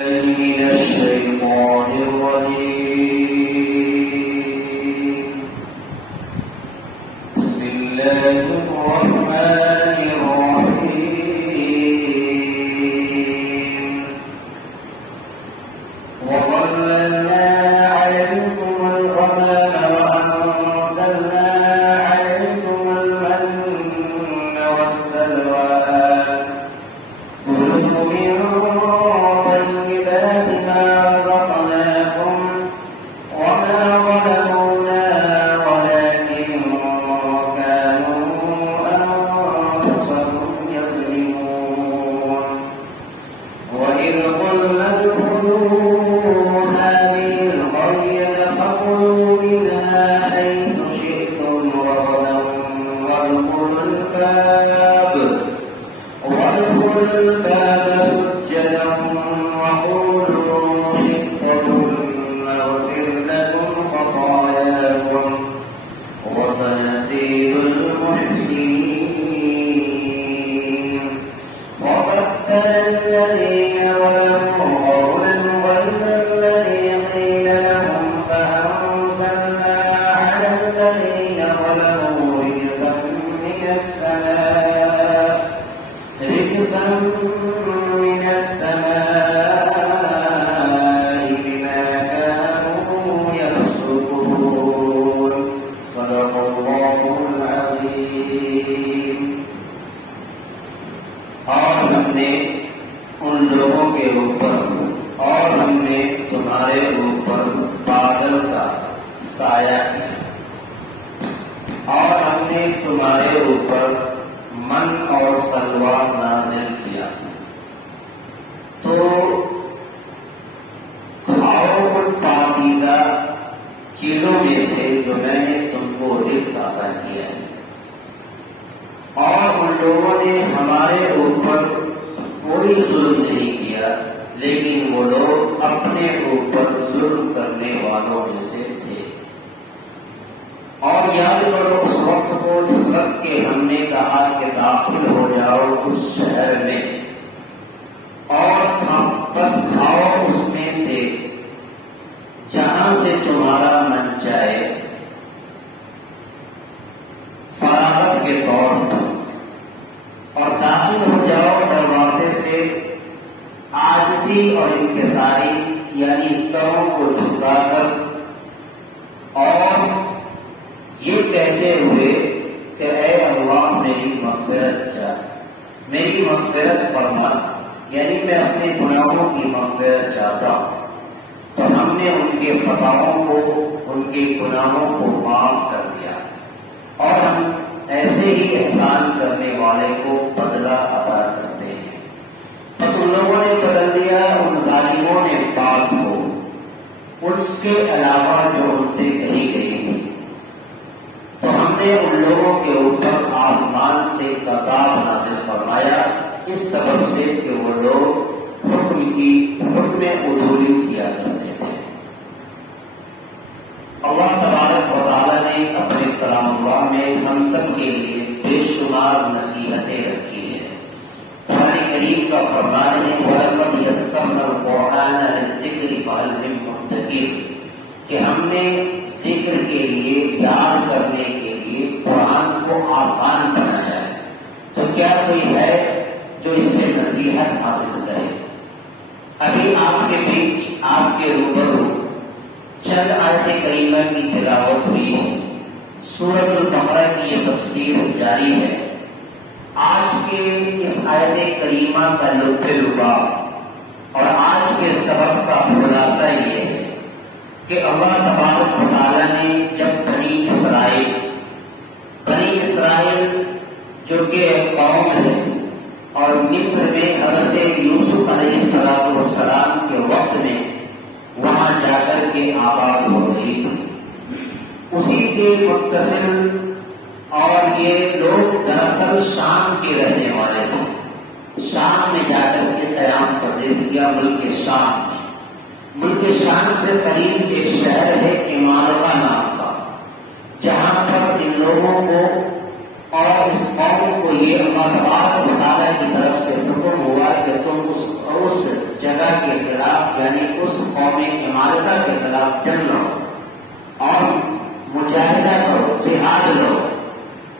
من الشيطان الرجيم بسم الله الرحمن الرحيم وظللنا عليكم الغمام وأنزلنا عليكم المن والسلوى كلوا من طيبات ما رزقناكم وما ظلمونا ولكن كانوا أنفسهم يظلمون وإذ قلنا ادخلوا هذه القرية فكلوا منها حيث شئتم رغدا وادخلوا الباب سجدا وقولوا حطة نغفر لكم خطاياكم وسنزيد المحسنين وبدل الذين ظلموا قولا غير الذي قيل لهم فأنزلنا على الذين ظلموا رجزا من السماء بما كانوا يفسقون صدق الله العظيم. اور ہم نے ان لوگوں کے اوپر اور ہم نے تمہارے اوپر بادل کا سایہ کیا اور ہم نے تمہارے اوپر من اور سلوہ نازل کیا تو کھاؤ ان پاکیزہ چیزوں میں سے جو میں نے تم کو رزق عطا کیا ہے. اور ان لوگوں نے ہمارے اوپر کوئی ظلم نہیں کیا لیکن وہ لوگ اپنے اوپر ظلم کرنے والوں میں سے تھے. اور یاد کرو اس وقت کو جس وقت کہ ہم نے کہا کہ داخل ہو جاؤ اس شہر میں اور بس کھاؤ اس میں سے جہاں سے تمہارا من چاہے فراغت کے طور پر اور داخل ہو جاؤ دروازے سے عاجزی اور انکساری یعنی سروں کو جھکا کر اور یہ کہتے ہوئے کہ اے اللہ میری مغفرت چاہ میری مغفرت فرما یعنی میں اپنے گناہوں کی مغفرت چاہتا ہوں. تو ہم نے ان کے خطاؤں کو ان کے گناہوں کو معاف کر دیا اور ہم ایسے ہی احسان کرنے والے کو بدلہ عطا کرتے ہیں. بس ان لوگوں نے بدل دیا ان ظالموں نے بات کو اس کے علاوہ جو ان سے کہی گئی تھی. تو ہم نے ان لوگوں کے اوپر آسمان سے عذاب نازل فرمایا اس سبب سے کہ وہ لوگ حکم میں عدولی کیا کرتے تھے. اللہ تبارک و تعالیٰ نے اپنے کلام اللہ میں ہم سب کے لیے بے شمار نصیحتیں رکھی ہیں. قرآن کریم کا فرمان ہے وَلَقَدْ يَسَّرْنَا الْقُرْآنَ لِلذِّكْرِ فَهَلْ مِن مُّدَّكِرٍ کہ ہم نے ذکر کے لیے یاد کرنے کے لیے قرآن کو آسان بنایا ہے. تو کیا کوئی ہے جو اس سے نصیحت حاصل کرے؟ ابھی آپ کے بیچ آپ کے روبرو چند آیت کریمہ کی تلاوت ہوئی ہے. سورۃ البقرہ کی یہ تفسیر جاری ہے. آج کے اس آیت کریمہ کا لطف لباب اور آج کے سبق کا خلاصہ یہ ہے کہ اللہ تبارک و تعالیٰ نے جب بنی اسرائیل جو کہ قوم ہے اور مصر میں حضرت یوسف علیہ السلام کے وقت میں وہاں جا کر کے آباد ہو گئی تھی. اسی کے متصل اور یہ لوگ دراصل شام کے رہنے والے تھے. شام میں جا کر کے قیام پذیر کیا. ملک شام سے قریب ایک شہر ہے امارہ نام کا جہاں پر ان لوگوں کو اور اس قوم کو یہ اللہ تبارک و تعالیٰ کی طرف سے حکم ہوا کہ تم اس جگہ کے خلاف عمارتہ کے خلاف جنگ لو اور مجاہدہ کرو، جہاد لو،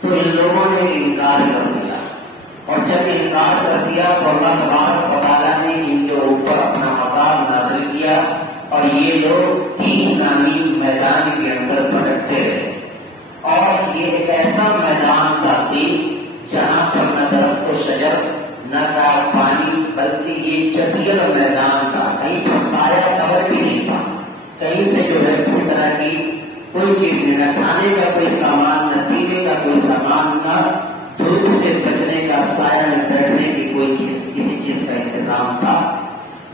تو ان لوگوں نے انکار کر دیا، اور جب انکار کر دیا تو اللہ تبارک و تعالیٰ نے ان کے اوپر اپنا عذاب نازل کیا، اور یہ لوگ 3 نامی میدان کے اندر بھٹکتے رہے، اور یہ ایک ایسا میدان تھا جہاں پر نہ درخت و شجر نہ تھا پانی، بلکہ یہ چٹیل میدان تھا، کہیں پر سایہ کور بھی نہیں تھا، کہیں سے جو ہے کسی طرح کی کوئی چیز نہیں، نہ کھانے کا کوئی سامان، نہ پینے کا کوئی سامان، نہ دھوپ سے بچنے کا، سایہ میں بیٹھنے کی کوئی چیز، کسی چیز کا انتظام تھا۔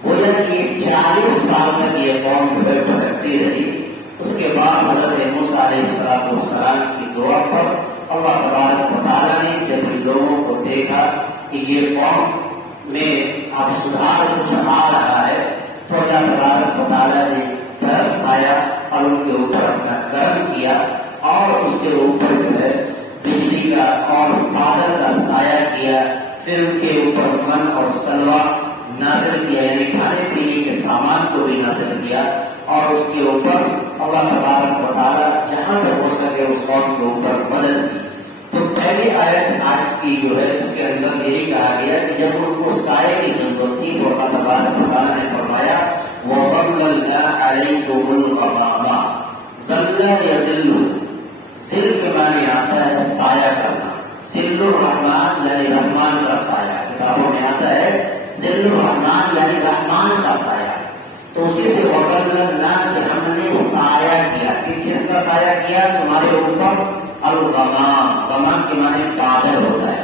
گویا کہ 40 سال تک یہ قوم بھٹکتی رہی۔ اس کے بعد حضرت موسیٰ علیہ السلام کی دعا پر اللہ تبارک و تعالیٰ نے جب ان لوگوں کو دیکھا کہ یہ قوم میں اب سدھار کچھ آ رہا ہے، تو اللہ تبارک و تعالیٰ نے ترس کھایا اور ان کے اوپر اپنا کرم کیا، اور اس کے اوپر جو ہے بجلی کا اور بادل کا سایہ کیا، پھر ان کے اوپر من اور سلوہ نازل کیا، یعنی کھانے پینے کے سامان کو بھی نازل کیا، اور اس کے اوپر اللہ تبارک و تعالیٰ جہاں تک ہو سکے اس قوم کے اوپر مدد کی۔ تو پہلی آیت آج کی جو ہے اس کے اندر یہی کہا گیا کہ جب ان کو سائے کی ضرورت تھی تو اللہ تبارک و تعالیٰ نے فرمایا وَظَلَّلْنَا عَلَيْكُمُ الْغَمَامَ ظَلَّ يَظِلُّ، ظل کے معنی آتا ہے سایہ کرنا، ظل الرحمن یعنی رحمان کا سایہ، کتابوں میں آتا ہے ظل الرحمن یعنی رحمان کا سایہ، تو اسی سے وَظَلَّلْنَا کہ ہم نے سایہ کیا، کس چیز کا سایہ کیا؟ تمہارے اوپر الغمام، غمام کے معنی بادل ہوتا ہے،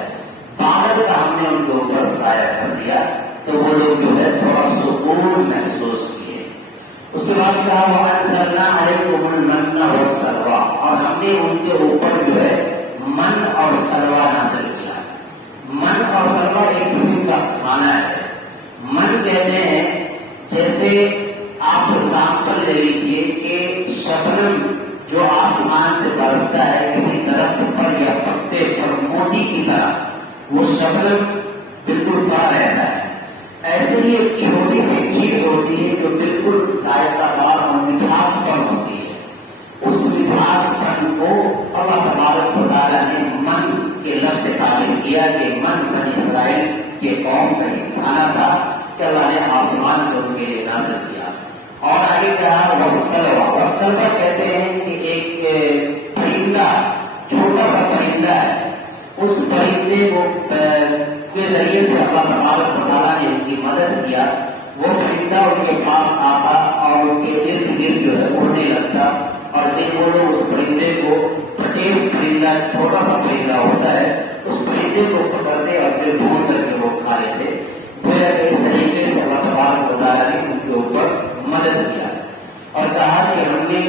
بادل کا ہم نے ان کے اوپر سایہ کر دیا، تو وہ لوگ جو ہے تھوڑا سکون محسوس کیے۔ اس کے بعد کہا وَأَنزَلْنَا عَلَيْكُمُ الْمَنَّ وَالسَّلْوَىٰ، اور ہم نے ان کے اوپر جو ہے من اور سلوہ نازل کیا۔ من اور سلوہ ایک قسم کا کھانا ہے۔ من کہتے ہیں جیسے آپ ایگزامپل لے لیجیے کہ شبنم جو آسمان سے برستا ہے کسی درخت پر یا پتے پر موتی کی طرح، وہ شبنم بالکل بڑا رہتا ہے، ایسے ہی ایک چھوٹی سی چیز ہوتی ہے جو بالکل ذائقہ دار اور مٹھاس پن ہوتی ہے، اس مٹھاس پن کو اللہ تبارک و تعالیٰ نے من کے لفظ سے تعبیر کیا کہ من بنی اسرائیل کے قوم کا یہ کھانا تھا کہ اللہ نے آسمان سے ان کے لیے نازل کیا۔ اور آگے کہا وَالسَّلْوَىٰ، وَالسَّلْوَىٰ کہتے ہیں کہ ایک پرندہ، چھوٹا سا پرندہ ہے، اس پرندے کو کے ذریعے سے اللہ تبارک و تعالیٰ نے ان کی مدد کیا، وہ پرندہ ان کے پاس آتا اور ان کے ارد گرد جو ہے اڑنے لگتا، اور پھر وہ لوگ اس پرندے کو، پٹیل پرندہ چھوٹا سا پرندہ ہوتا ہے، اس پرندے کو پکڑتے اور پھر ڈھونڈ کر کے وہ کھا لیتے۔ اس طریقے سے اللہ تبارک و تعالیٰ نے ان کے اوپر مدد کیا، اور کہا کہ ہم نے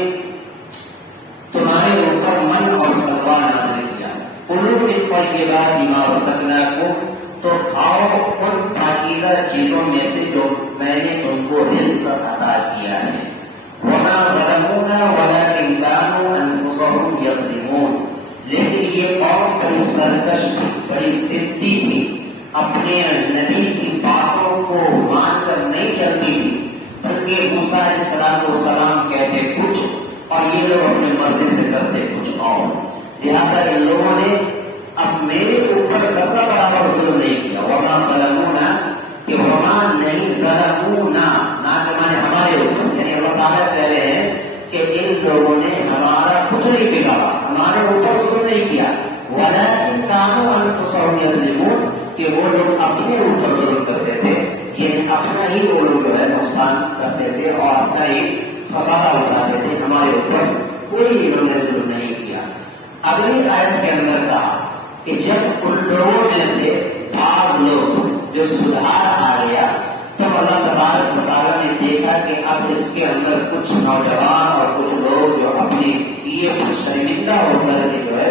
تمہارے اوپر من اور سلوہ نازل کیا، کلوا من طیبات ما رزقناکم، تو کھاؤ ان پاکیزہ چیزوں میں سے جو میں نے تم کو رزق عطا کیا ہے۔ وما ظلمونا ولکن کانوا انفسهم یظلمون، لیکن یہ قوم بڑی سرکش تھی، بڑی ضدی تھی، اپنے نبی کی باتوں کو مان کر نہیں چلتی تھی، بلکہ موسیٰ علیہ السلام کہتے کچھ اور یہ لوگ اپنے مرضی سے کرتے کچھ اور، لہذا ان لوگوں نے اب میرے اوپر ذرہ برابر ظلم نہیں کیا۔ وما ظلمونا کہ وما نہیں ظلمونا، نہ کہ مانے ہمارے اوپر، یعنی اللہ تعالیٰ کہہ رہے ہیں کہ ان لوگوں نے ہمارا کچھ نہیں بگاڑا، ہمارے اوپر ظلم نہیں کیا، ولکن کانوا انفسهم یظلمون، کہ وہ لوگ اپنے اوپر ظلم کرتے تھے، یہ اپنا ہی وہ لوگ جو ہے نقصان کرتے تھے اور اپنا ہی خسارہ اٹھاتے تھے، ہمارے اوپر کوئی انہوں نے ظلم نہیں کیا۔ اگلی آیت کے اندر کہا کہ جب ان لوگوں میں سے بعض لوگ جو سدھار آ گیا، تب اللہ تبارک و تعالیٰ نے دیکھا کہ اب اس کے اندر کچھ نوجوان اور کچھ لوگ جو اپنی کیے شرمندہ ہو کر کے جو ہے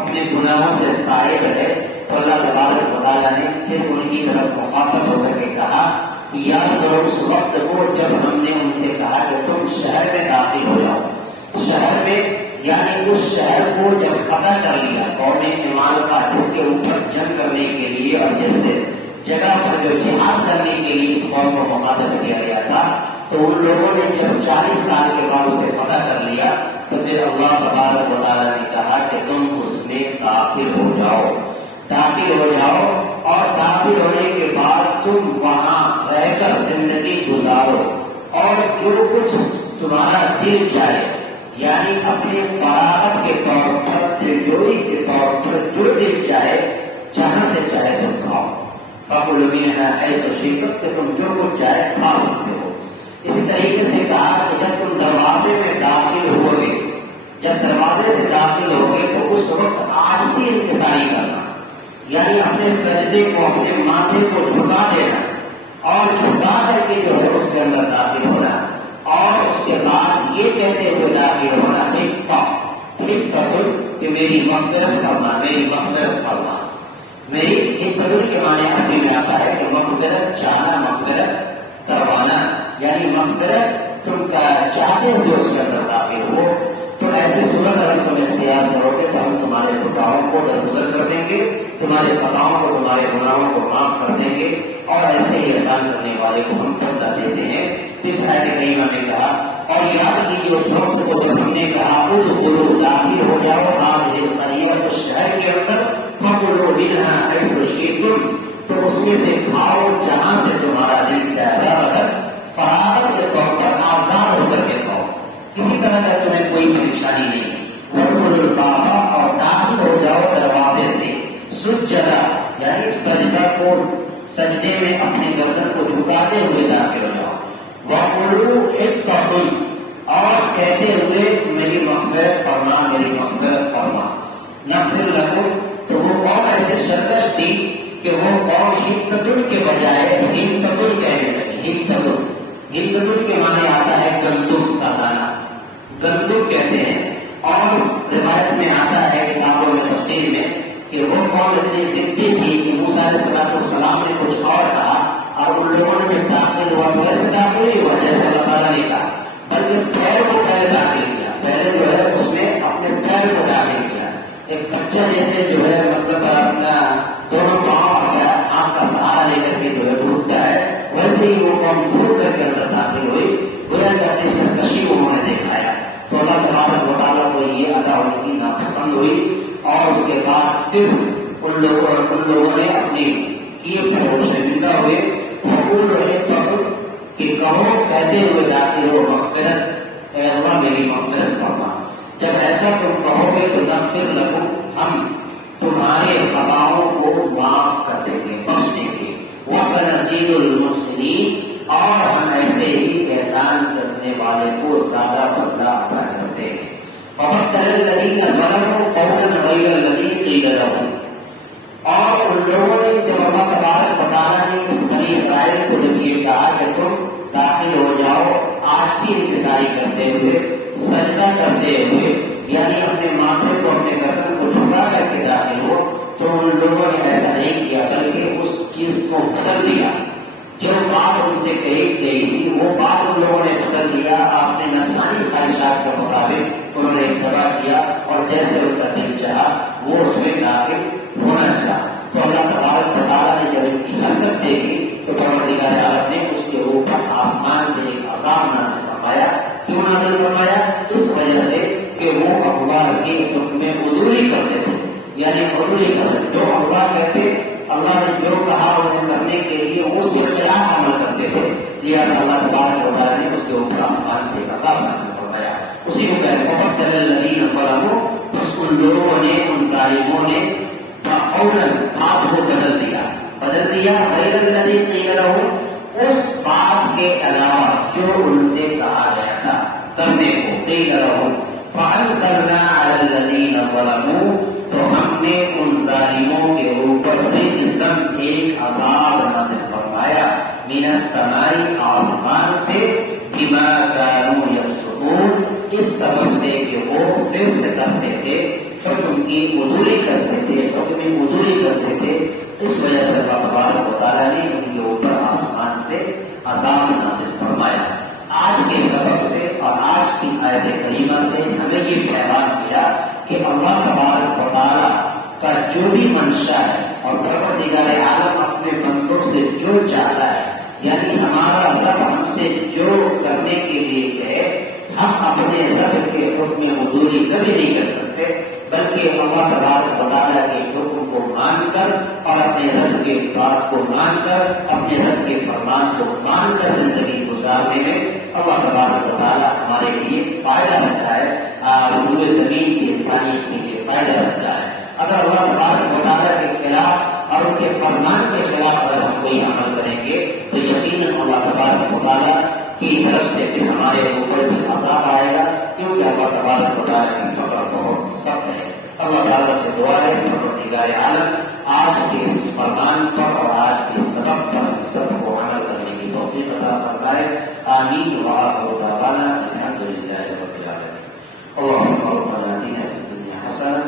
اپنے گناہوں سے تائب رہے، تو اللہ تبارک و تعالیٰ نے پھر ان کی طرف مخاطب ہو کر کے کہا کہ یاد کرو اس وقت کو جب ہم نے ان سے کہا کہ تم شہر میں داخل ہو جاؤ، شہر میں یعنی اس شہر کو جب فتح کر لیا قوم عمالقہ، جس کے اوپر جنگ کرنے کے لیے اور جیسے جگہ پر جو جہاد کرنے کے لیے اس قوم کو مخاطب کیا گیا تھا، تو ان لوگوں نے جب 40 سال کے بعد اسے فتح کر لیا تو پھر اللہ تبارک و تعالیٰ نے کہا کہ تم اس میں داخل ہو جاؤ اور داخل ہونے کے بعد تم وہاں رہ کر زندگی گزارو اور جو کچھ تمہارا دل چاہے، یعنی اپنے فراغت کے طور پر، دلجوئی کے طور پر جو دل چاہے جہاں سے چاہے تم کھاؤ، فَكُلُوا مِنْهَا حَيْثُ شِئْتُمْ کہ تم جو کچھ چاہے کھا سکتے ہو۔ اسی طریقے سے کہا کہ جب تم دروازے میں داخل ہوگے، جب دروازے سے داخل ہوگے تو اس وقت عاجزی انکساری کرنا، یعنی اپنے سجدے کو، اپنے ماتھے کو جھکا دینا اور جھکا کر کے جو ہے اس کے اندر داخل ہونا، اور اس کے بعد یہ کہتے ہوئے داخل ہونا کہ میری مغفرت فرما، میری مغفرت فرما۔ میری حکمت کے معنی عربی میں آتا ہے کہ مغفرت چاہنا، مغفرت کروانا، یعنی مغفرت تم چاہتے ہوئے اس کے اندر داخل ہو۔ تو ایسے صورت اگر تم اختیار کرو گے تو ہم تمہارے خطاؤں کو درگزر کر دیں گے، تمہارے خطاؤں کو، تمہارے گناہوں کو معاف کر دیں گے، اور ایسے ہی احسان کرنے والے کو ہم بدلہ دیتے ہیں۔ اس آیت کریمہ نے کہا، اور یاد کیجیے اس وقت کو جب ہم نے کہا ادخلوا داخل ہو جاؤ هذه القرية، اس شہر کے اندر، فَكُلُوا مِنْهَا حَيْثُ شِئْتُمْ تو اس میں سے کھاؤ جہاں سے تمہارا دل چاہے، فراغت کے طور پر آزاد ہو کر کے کھاؤ، کسی طرح کا تمہیں کوئی پریشانی نہیں۔ وَادْخُلُوا الْبَابَ اور داخل ہو جاؤ دروازے سے، سجدہ یعنی سجدہ کو، سجدے میں اپنے گردن کو جھکاتے ہوئے داخل ہو جاؤ۔ وَقُولُوا حِطَّةٌ اور کہتے ہوئے میری مغفرت فرما، میری مغفرت فرما۔ نغفر لکم تو وہ قوم ایسے سرکش تھی کہ وہ قوم حِطَّةٌ کے بجائے حِنطَةٌ کہنے لگی۔ حِنطَةٌ کے معنی آتا ہے گندم کا دانہ، گندم کہتے ہیں۔ اور روایت میں آتا ہے کتابوں میں، تفسیر میں، کہ وہ قوم اتنی ضدی تھی کہ موسیٰ علیہ السلام نے کچھ اور کہا، اور ان لوگوں نے جب داخل ہوا ویسے داخل ہی ہوا جیسے اللہ تعالیٰ نے کہا، بلکہ پیر کو پہلے داخل کیا، پہلے جو ہے اس میں اپنے پیر کو داخل کیا۔ ایک بچہ جیسے جو ہے مطلب اپنا دونوں پاؤں آنکھ کا سہارا لے کر کے جو ہے ڈوبتا ہے، ویسے ہی وہ قوم ڈوب کر کے اندر داخل ہوئی، گویا کہ اپنی سرکشی کو انہوں نے دکھایا۔ تو اللہ تبارک و تعالیٰ کو یہ ادا ان کی ناپسند ہوئی، اور اس کے بعد پھر ان لوگوں نے اپنی کیے پر شرمندہ ہوئے، کہ کہو کہتے ہوئے داخل ہو مغفرت، اے اللہ میری مغفرت فرما۔ جب ایسا تم کہو گے تو نغفر لکم ہم تمہارے خطاؤں کو معاف کر دیں گے، بخش دیں گے۔ وَسَنَزِيدُ الْمُحْسِنِينَ اور ہم ایسے ہی احسان کرنے والے کو زیادہ بدلہ عطا کرتے ہیں۔ فَبَدَّلَ الَّذِينَ ظَلَمُوا قَوْلًا غَيْرَ الَّذِي قِيلَ لَهُمْ اور ان لوگوں نے جب اللہ تبارک و تعالیٰ نے اس بنی اسرائیل کو جب یہ کہا کہ تم داخل ہو جاؤ عاجزی انکساری کرتے ہوئے، سجدہ کرتے ہوئے، یعنی اپنے ماتھے کو، اپنے گردن کو جھکا کر کے داخل ہو، تو ان لوگوں نے ایسا نہیں کیا بلکہ اس چیز کو بدل دیا۔ جو بات ان سے کہی گئی تھی وہ بات ان لوگوں نے بدل دیا، اپنے نفسانی خواہشات کے مطابق انہوں نے اتباع کیا، اور جیسے ان کا دل چاہا وہ اس میں داخل ہونا چاہا۔ تو اللہ تبارک و تعالیٰ نے جب ان کی حرکت دیکھی تو پروردگار عالم نے اس کے اوپر آسمان سے ایک عذاب نازل فرمایا۔ کیوں نازل فرمایا؟ اس وجہ سے کہ وہ اخبار کے حکم میں عدولی کرتے تھے، یعنی عدولی کرتے، جو اخبار کہتے اللہ نے جو کہا انہیں کرنے کے لیے اس کے خلاف عمل کرتے تھے، لہٰذا اللہ تبارک و تعالیٰ نے اس کے اوپر آسمان سے ایک عذاب نازل فرمایا۔ اسی کو کہتے ہیں فَبَدَّلَ الَّذِينَ ظَلَمُوا، بس ان لوگوں نے، ان ظالموں نے بات کو بدل دیا غیر الذی قیل لهم، اس بات کے علاوہ جو ان سے کہا گیا تھا کرنے کو، قیل لهم فانزلنا علی الذین ظلموا، تو ہم نے ان ظالموں کے اوپر رجزاً ایک عذاب نازل فرمایا، من السماء آسمان سے، بما كانوا یفسقون، اس سبب سے کہ وہ فسق کرتے تھے، حکم کی عدولی کرتے تھے، حکم کی عدولی کرتے تھے، اس وجہ سے اللہ تبارک و تعالیٰ نے ان کے اوپر آسمان سے عذاب نازل فرمایا۔ آج کے سبق سے اور آج کی آیت کریمہ سے ہمیں یہ پیغام ملا کہ اللہ تبارک و تعالیٰ کا جو بھی منشا ہے اور پروردگار عالم اپنے بندوں سے جو چاہتا ہے، یعنی ہمارا رب ہم سے سے جو کرنے کے لیے کہے ہم اپنے رب کے حکم عبوری کبھی نہیں کر سکتے، بلکہ اللہ تبارک و تعالیٰ کے حکم کو مان کر اور اپنے رب کے بات کو مان کر اپنے رب کے فرمان کو مان کر زندگی گزارنے میں اللہ تبارک و تعالیٰ ہمارے لیے فائدہ رکھتا ہے، سورج زمین کی انسانیت کے لیے فائدہ رکھتا ہے۔ اگر اللہ تبارک و تعالیٰ کے خلاف اور ان کے فرمان کے خلاف اگر ہم کوئی عمل کریں گے تو یقیناً اللہ تبارک و تعالیٰ کی طرف سے پھر ہمارے اوپر بھی عذاب آئے گا، کیونکہ اللہ تبارک و تعالیٰ کی پکڑ بہت سخت ہے۔ اللہ تعالیٰ سے دعا ہے پروردگار عالم آج کے اس فرمان پر اور آج کے اس سبق پر ہم سب کو عمل کرنے کی توفیق عطا فرمائے، آمین وآخر دعوانا الحمد للہ رب العالمین۔ اللهم ربنا آتنا في الدنيا حسنة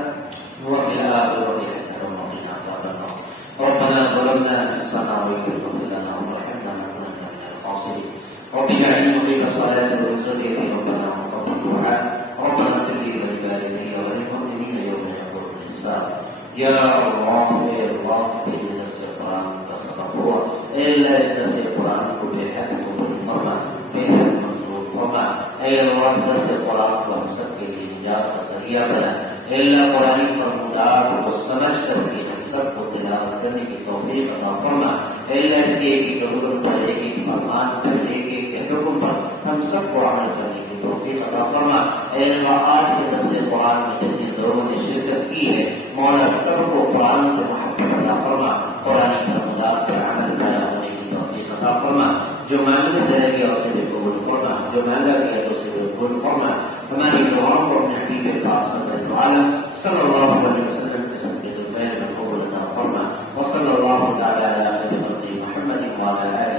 وفي الآخرة حسنة وقنا عذاب النار۔ ربنا ظلمنا أنفسنا وإن لم تغفر لنا وترحمنا لنكونن من الخاسرين۔ رب اجعلني مقيم الصلاة ومن ذريتي ربنا وتقبل دعاء، ربنا اغفر لي ولوالدي وللمؤمنين يوم يقوم الحساب۔ یا اللہ اے اللہ تیری نظر سے قرآن کا سبق ہوا، اے اللہ اس نظر سے قرآن کو بے حد قبول فرما، بے حد منظور فرما، اے اللہ نظر سے قرآن کو ہم سب کے لیے نجات کا ذریعہ بنا، اے اللہ قرآن فرمودات کو سمجھ کر کے ہم سب کو تلاوت کرنے کی توفیق عطا فرما، اے اللہ اس کے ایک قبول پر ایک ایک فرمان پر ایک ایک حکم پر ہم سب کو عمل کرنے کی توفیق عطا فرما، اے اللہ آج کے درس قرآن میں جتنے لوگوں نے شرکت کی ہے مولا سب کو قرآن سے محبت عطا فرما، قرآن فرمودات پر عمل پیدا ہونے کی توفیق عطا فرما، جو مانگنے سے رہ گیا اسے بھی قبول فرما، جو مانگا گیا تو اسے بھی قبول فرما، ہماری دعاؤں کو اپنے حبیب پاک صلی اللہ علیہ وسلم کے صدقے سے میں قبول عطا فرما، وصلی اللہ تعالی علی محمد وعلی آلہ